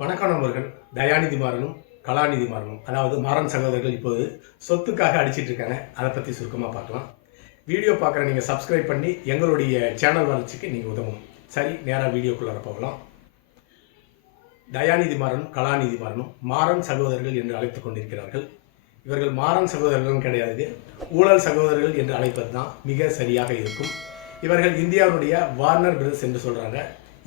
வணக்கம் நண்பர்கள். தயாநிதி மாறனும் கலாநிதி மாறனும் அதாவது மாறன் சகோதரர்கள் இப்போது சொத்துக்காக அடிச்சிட்டு இருக்காங்க. அதை பற்றி சுருக்கமாக பார்க்கலாம். வீடியோ பார்க்குற நீங்கள் சப்ஸ்கிரைப் பண்ணி எங்களுடைய சேனல் வளர்ச்சிக்கு நீங்கள் உதவும். சரி, நேராக வீடியோக்குள்ளார போகலாம். தயாநிதி மாறனும் கலாநிதி மாறனும் மாறன் சகோதரர்கள் என்று அழைத்துக் கொண்டிருக்கிறார்கள். இவர்கள் மாறன் சகோதரர்களும் கிடையாது, ஊழல் சகோதரர்கள் என்று அழைப்பது தான் மிக சரியாக இருக்கும். இவர்கள் இந்தியாவுடைய வார்னர் பிரதர்ஸ் என்று சொல்கிறாங்க.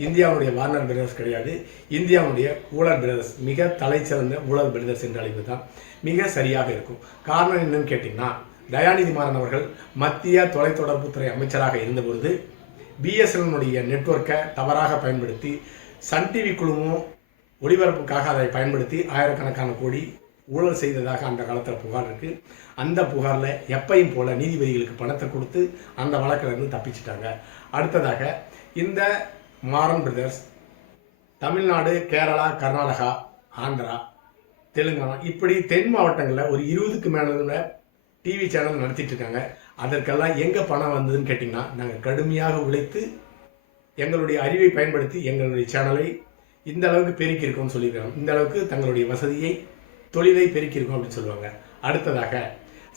இந்தியாவுடைய வார்னர் பிரதர்ஸ் கிடையாது, இந்தியாவுடைய ஊழல் பிரதர்ஸ், மிக தலை சிறந்த ஊழல் பிரதர்ஸ் என்று அழைப்பது தான் மிக சரியாக இருக்கும். காரணம் என்னன்னு கேட்டிங்கன்னா, தயாநிதி மாறன் அவர்கள் மத்திய தொலைத்தொடர்புத்துறை அமைச்சராக இருந்தபொழுது பிஎஸ்என்எல்னுடைய நெட்வொர்க்கை தவறாக பயன்படுத்தி சன் டிவி குழுமம் ஒளிபரப்புக்காக அதை பயன்படுத்தி ஆயிரக்கணக்கான கோடி ஊழல் செய்ததாக அந்த காலத்தில் புகார் இருக்குது. அந்த புகாரில் எப்பையும் போல நீதிபதிகளுக்கு பணத்தை கொடுத்து அந்த வழக்கிலிருந்து தப்பிச்சிட்டாங்க. அடுத்ததாக இந்த மாறன் பிரதர்ஸ் தமிழ்நாடு, கேரளா, கர்நாடகா, ஆந்திரா, தெலுங்கானா இப்படி தென் மாவட்டங்களில் ஒரு 20க்கு மேலே டிவி சேனல் நடத்திட்டு இருக்காங்க. அதற்கெல்லாம் எங்கே பணம் வந்ததுன்னு கேட்டிங்கன்னா, நாங்கள் கடுமையாக உழைத்து எங்களுடைய அறிவை பயன்படுத்தி எங்களுடைய சேனலை இந்த அளவுக்கு பெருக்கியிருக்கோம்னு சொல்லியிருக்காங்க. இந்த அளவுக்கு தங்களுடைய வசதியை, தொழிலை பெருக்கியிருக்கோம் அப்படின்னு சொல்லுவாங்க. அடுத்ததாக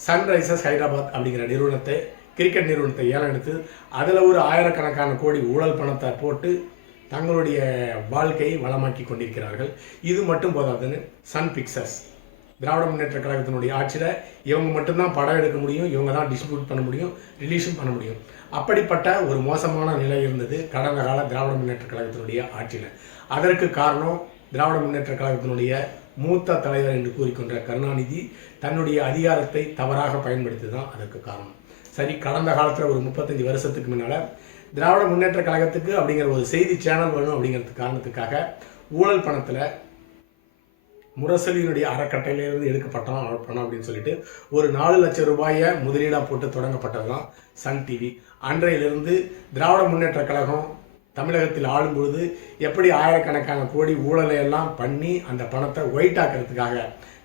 சன்ரைசர்ஸ் ஹைதராபாத் அப்படிங்கிற நிறுவனத்தை, கிரிக்கெட் நிறுவனத்தை ஏலம் எடுத்து அதில் ஒரு ஆயிரக்கணக்கான கோடி ஊழல் பணத்தை போட்டு தங்களுடைய வாழ்க்கையை வளமாக்கி கொண்டிருக்கிறார்கள். இது மட்டும் போதாதுன்னு சன் பிக்சர்ஸ், திராவிட முன்னேற்ற கழகத்தினுடைய ஆட்சியில் இவங்க மட்டும்தான் படம் எடுக்க முடியும், இவங்க தான் டிஸ்ட்ரிபியூட் பண்ண முடியும், ரிலீஸும் பண்ண முடியும். அப்படிப்பட்ட ஒரு மோசமான நிலை இருந்தது கடந்த கால திராவிட முன்னேற்ற கழகத்தினுடைய ஆட்சியில். அதற்கு காரணம் திராவிட முன்னேற்ற கழகத்தினுடைய மூத்த தலைவர் என்று கூறிக்கொண்ட கருணாநிதி தன்னுடைய அதிகாரத்தை தவறாக பயன்படுத்தி தான் அதற்கு காரணம். சரி, கடந்த காலத்தில் ஒரு 35 வருஷத்துக்கு முன்னால் திராவிட முன்னேற்ற கழகத்துக்கு அப்படிங்கிற ஒரு செய்தி சேனல் வேணும் அப்படிங்கிறது காரணத்துக்காக ஊழல் பணத்தில் முரசொலியினுடைய அறக்கட்டையிலிருந்து எடுக்கப்பட்டோம் பணம் அப்படின்னு சொல்லிட்டு ஒரு 4 லட்சம் ரூபாயை முதலீடாக போட்டு தொடங்கப்பட்டது தான் சன் டிவி. அன்றையிலிருந்து திராவிட முன்னேற்ற கழகம் தமிழகத்தில் ஆளும்பொழுது எப்படி ஆயிரக்கணக்கான கோடி ஊழலை எல்லாம் பண்ணி அந்த பணத்தை ஒயிட் ஆக்கிறதுக்காக,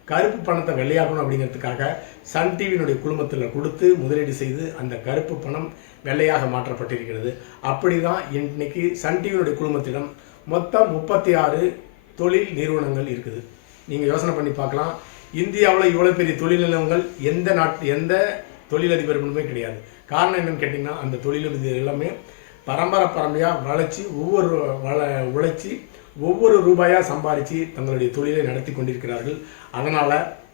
கருப்பு பணத்தை வெள்ளையாக்கணும் அப்படிங்கிறதுக்காக சன் டிவியினுடைய குழுமத்தில் கொடுத்து முதலீடு செய்து அந்த கருப்பு பணம் வெள்ளையாக மாற்றப்பட்டிருக்கிறது. அப்படி தான் இன்னைக்கு சன் டிவியினுடைய குழுமத்திடம் மொத்தம் 36 தொழில் நிறுவனங்கள் இருக்குது. நீங்கள் யோசனை பண்ணி பார்க்கலாம், இந்தியாவில் இவ்வளோ பெரிய தொழில் நிறுவனங்கள் எந்த தொழிலதிபர்களுமே கிடையாது. காரணம் என்னன்னு கேட்டிங்கன்னா, அந்த தொழிலதிபர் எல்லாமே பரம்பரையாக உழைச்சி ஒவ்வொரு ரூபாயாக சம்பாதிச்சு தங்களுடைய தொழிலை நடத்தி கொண்டிருக்கிறார்கள். அதனால்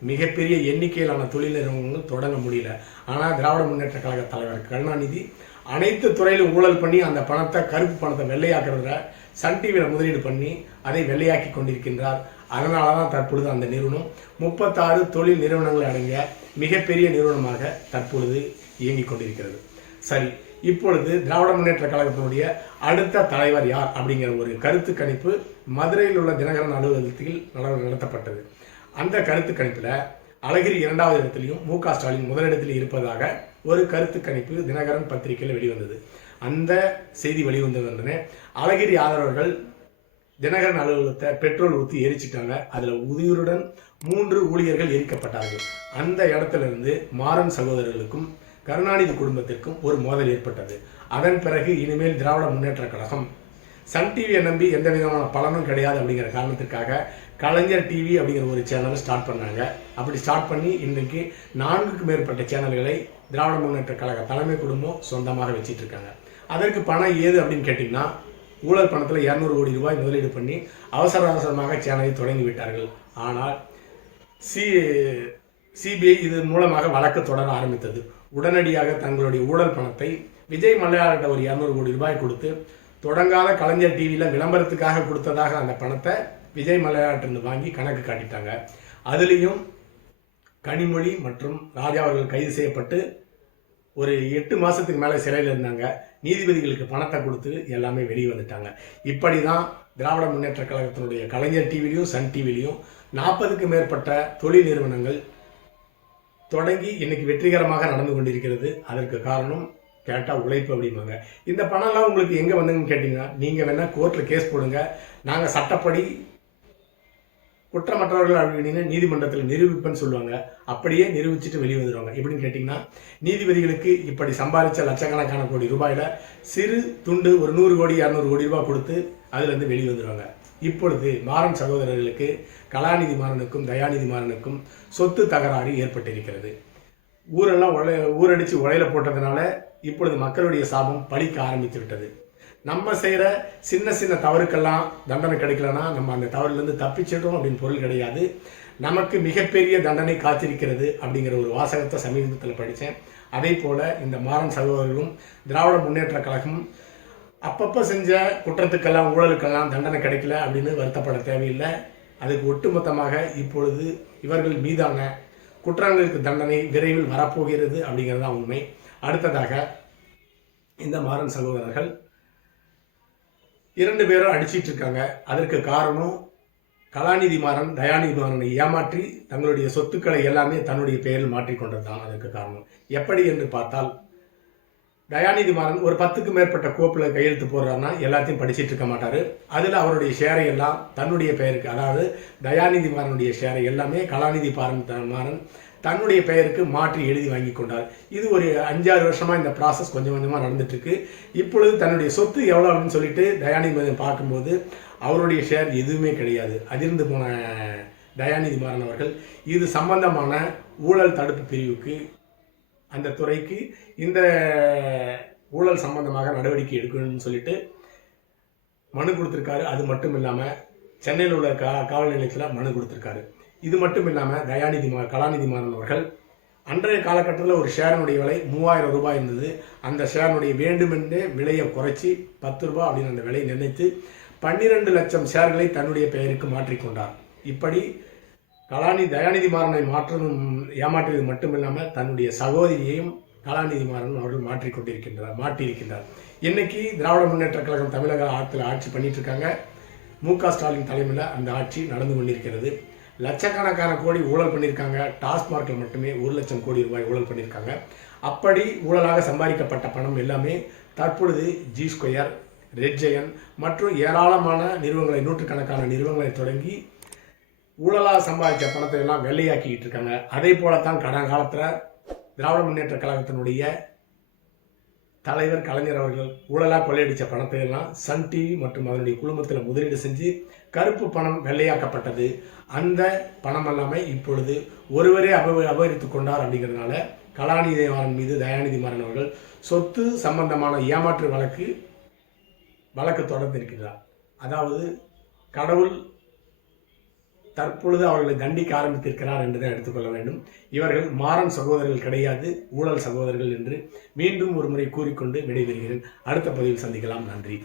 மிகப்பெரிய எண்ணிக்கையிலான தொழில் நிறுவனங்கள் தொடங்க முடியல. ஆனால் திராவிட முன்னேற்ற கழக தலைவர் கருணாநிதி அனைத்து துறையிலும் ஊழல் பண்ணி அந்த பணத்தை, கருப்பு பணத்தை வெள்ளையாக்குறத சன் டிவியில் முதலீடு பண்ணி அதை வெள்ளையாக்கி கொண்டிருக்கின்றார். அதனால தான் தற்பொழுது அந்த நிறுவனம் 36 தொழில் நிறுவனங்களை அடங்கிய மிகப்பெரிய நிறுவனமாக தற்பொழுது இயங்கிக் கொண்டிருக்கிறது. சரி, இப்பொழுது திராவிட முன்னேற்ற கழகத்தினுடைய அடுத்த தலைவர் யார் அப்படிங்கிற ஒரு கருத்து கணிப்பு மதுரையில் உள்ள தினகரன் அலுவலகத்தில் நடத்தப்பட்டது. அந்த கருத்து கணிப்பில் அழகிரி 2வது இடத்திலையும் மு.க. ஸ்டாலின் முதலிடத்தில் இருப்பதாக ஒரு கருத்து கணிப்பு தினகரன் பத்திரிகையில் வெளிவந்தது. அந்த செய்தி வெளிவந்தவுடனே அழகிரி ஆதரவர்கள் தினகரன் அலுவலகத்தை பெட்ரோல் ஊற்றி எரிச்சிட்டாங்க. அதில் உயிருடன் 3 ஊழியர்கள் எரிக்கப்பட்டார்கள். அந்த இடத்திலிருந்து மாறன் சகோதரர்களுக்கும் கருணாநிதி குடும்பத்திற்கும் ஒரு மோதல் ஏற்பட்டது. அதன் பிறகு இனிமேல் திராவிட முன்னேற்ற கழகம் சன் டிவியை நம்பி எந்த விதமான பலனும் கிடையாது அப்படிங்கிற காரணத்திற்காக கலைஞர் டிவி அப்படிங்கிற ஒரு சேனலை ஸ்டார்ட் பண்ணாங்க. அப்படி ஸ்டார்ட் பண்ணி இன்றைக்கு 4க்கும் மேற்பட்ட சேனல்களை திராவிட முன்னேற்ற கழக தலைமை குடும்பம் சொந்தமாக வச்சிட்டு இருக்காங்க. அதற்கு பணம் ஏது அப்படின்னு கேட்டிங்கன்னா, ஊழல் பணத்தில் 200 கோடி ரூபாய் முதலீடு பண்ணி அவசரமாக சேனலை தொடங்கி விட்டார்கள். ஆனால் சிபிஐ இதன் மூலமாக வழக்கு தொடர ஆரம்பித்தது. உடனடியாக தங்களுடைய ஊழல் பணத்தை விஜய் மல்லையார்கிட்ட ஒரு 200 கோடி ரூபாய் கொடுத்து தொடங்காத கலைஞர் டிவியில் விளம்பரத்துக்காக கொடுத்ததாக அந்த பணத்தை விஜய் மல்லையார்கிட்ட வாங்கி கணக்கு காட்டிட்டாங்க. அதுலேயும் கனிமொழி மற்றும் ராஜா அவர்கள் கைது செய்யப்பட்டு ஒரு 8 மாதத்துக்கு மேலே சிறையில் இருந்தாங்க. நீதிபதிகளுக்கு பணத்தை கொடுத்து எல்லாமே வெளியே வந்துட்டாங்க. இப்படி தான் திராவிட முன்னேற்ற கழகத்தினுடைய கலைஞர் டிவிலையும் சன் டிவிலையும் 40க்கும் மேற்பட்ட தொழில் நிறுவனங்கள் தொடங்கி இன்னைக்கு வெற்றிகரமாக நடந்து கொண்டிருக்கிறது. அதற்கு காரணம் கேட்டால் உழைப்பு அப்படிம்பாங்க. இந்த பணம்லாம் உங்களுக்கு எங்கே வந்துங்கன்னு கேட்டிங்கன்னா, நீங்கள் வேணால் கோர்ட்டில் கேஸ் போடுங்க, நாங்கள் சட்டப்படி குற்றமற்றவர்கள் அப்படின்னு நீதிமன்றத்தில் நிரூபிப்பேன்னு சொல்லுவாங்க. அப்படியே நிரூபிச்சுட்டு வெளியே வந்துடுவாங்க. எப்படின்னு கேட்டிங்கன்னா, நீதிபதிகளுக்கு இப்படி சம்பாதிச்ச லட்சக்கணக்கான கோடி ரூபாயில் சிறு துண்டு ஒரு 100 கோடி 200 கோடி ரூபாய் கொடுத்து அதுலேருந்து வெளியே வந்துடுவாங்க. இப்பொழுது மாறன் சகோதரர்களுக்கு கலாநிதி மாறனுக்கும் தயாநிதி மாறனுக்கும் சொத்து தகராறு ஏற்பட்டிருக்கிறது. ஊரெல்லாம் ஊரடிச்சு உலையில போட்டதுனால இப்பொழுது மக்களுடைய சாபம் பலிக்க ஆரம்பித்து விட்டது. நம்ம செய்கிற சின்ன சின்ன தவறுக்கெல்லாம் தண்டனை கிடைக்கலன்னா நம்ம அந்த தவறுலேருந்து தப்பிச்சிட்டோம் அப்படின்னு பொருள் கிடையாது. நமக்கு மிகப்பெரிய தண்டனை காத்திருக்கிறது அப்படிங்கிற ஒரு வாசகத்தை சமீபத்தில் படித்தேன். அதே போல் இந்த மாறன் சகோதரர்களும் திராவிட முன்னேற்ற கழகம் அப்பப்போ செஞ்ச குற்றத்துக்கெல்லாம் ஊழலுக்கெல்லாம் தண்டனை கிடைக்கல அப்படின்னு வருத்தப்பட தேவையில்லை. அதுக்கு ஒட்டுமொத்தமாக இப்பொழுது இவர்கள் மீதான குற்றங்களுக்கு தண்டனை விரைவில் வரப்போகிறது அப்படிங்கிறது தான் உண்மை. அடுத்ததாக இந்த மாறன் சகோதரர்கள் 2 பேரும் அடிச்சிட்டு இருக்காங்க. அதற்கு காரணம் கலாநிதி மாறன் தயாநிதி மாறனை ஏமாற்றி தங்களுடைய சொத்துக்களை எல்லாமே தன்னுடைய பெயரில் மாற்றிக்கொண்டது தான் அதற்கு காரணம். எப்படி என்று பார்த்தால் தயாநிதி மாறன் ஒரு 10க்கும் மேற்பட்ட கோப்பில் கையெழுத்து போடுறாருன்னா எல்லாத்தையும் படிச்சுட்டு இருக்க மாட்டார். அதில் அவருடைய ஷேரை எல்லாம் தன்னுடைய பெயருக்கு, அதாவது தயாநிதி மாறனுடைய ஷேரை எல்லாமே கலாநிதி மாறன் தன்னுடைய பெயருக்கு மாற்றி எழுதி வாங்கி கொண்டார். இது ஒரு 5-6 வருஷமாக இந்த ப்ராசஸ் கொஞ்சம் கொஞ்சமாக நடந்துட்டுருக்கு. இப்பொழுது தன்னுடைய சொத்து எவ்வளோ அப்படின்னு சொல்லிட்டு தயாநிதி மாறன் பார்க்கும்போது அவருடைய ஷேர் எதுவுமே கிடையாது. அதிர்ந்து போன தயாநிதி மாறன் அவர்கள் இது சம்பந்தமான ஊழல் தடுப்பு பிரிவுக்கு, அந்த துறைக்கு இந்த ஊழல் சம்பந்தமாக நடவடிக்கை எடுக்கணும்னு சொல்லிட்டு மனு கொடுத்துருக்காரு. அது மட்டும் இல்லாமல் சென்னையில் உள்ள காவல் நிலையத்தில் மனு கொடுத்துருக்காரு. இது மட்டும் இல்லாமல் கலாநிதி மாறன் அவர்கள் அன்றைய காலகட்டத்தில் ஒரு ஷேரினுடைய விலை 3000 ரூபாய் இருந்தது. அந்த ஷேரினுடைய வேண்டுமென்று விலையை குறைச்சி 10 ரூபாய் அப்படின்னு அந்த விலையை நிர்ணயித்து 12 லட்சம் ஷேர்களை தன்னுடைய பெயருக்கு மாற்றிக்கொண்டார். இப்படி தயாநிதி மாறனை ஏமாற்றியது மட்டும் இல்லாமல் தன்னுடைய சகோதரியையும் கலாநிதி மாறன் அவர்கள் மாற்றியிருக்கின்றார். இன்னைக்கு திராவிட முன்னேற்ற கழகம் தமிழக ஆட்சி பண்ணிட்டு இருக்காங்க. மு.க. ஸ்டாலின் தலைமையில் அந்த ஆட்சி நடந்து கொண்டிருக்கிறது. லட்சக்கணக்கான கோடி ஊழல் பண்ணியிருக்காங்க. டாஸ்மார்க்கில் மட்டுமே 1 லட்சம் கோடி ரூபாய் ஊழல் பண்ணியிருக்காங்க. அப்படி ஊழலாக சம்பாதிக்கப்பட்ட பணம் எல்லாமே தற்பொழுது ஜி ஸ்கொயர், ரெட் ஜெயன் மற்றும் ஏராளமான நிறுவனங்களை, நூற்றுக்கணக்கான நிறுவனங்களை தொடங்கி ஊழலாக சம்பாதித்த பணத்தை எல்லாம் வெள்ளையாக்கிட்டு இருக்காங்க. அதே போலத்தான் கடந்த காலத்தில் திராவிட முன்னேற்ற கழகத்தினுடைய தலைவர் கலைஞர் அவர்கள் ஊழலாக கொள்ளையடித்த பணத்தை எல்லாம் சன் டிவி மற்றும் அதனுடைய குழுமத்தில் முதலீடு செஞ்சு கருப்பு பணம் வெள்ளையாக்கப்பட்டது. அந்த பணம் எல்லாமே இப்பொழுது ஒருவரே அபகரித்து கொண்டார். அப்படிங்கிறதுனால கலாநிதி மாறன் மீது தயாநிதி மாறன் அவர்கள் சொத்து சம்பந்தமான ஏமாற்று வழக்கு தொடர்ந்திருக்கிறார். அதாவது கடவுள் தற்பொழுது அவர்களை தண்டிக்க ஆரம்பித்திருக்கிறார் என்றுதான் எடுத்துக்கொள்ள வேண்டும். இவர்கள் மாறன் சகோதரர்கள் கிடையாது, ஊழல் சகோதரர்கள் என்று மீண்டும் ஒரு முறை கூறிக்கொண்டு விடைபெறுகிறேன். அடுத்த பதிவில் சந்திக்கலாம். நன்றி.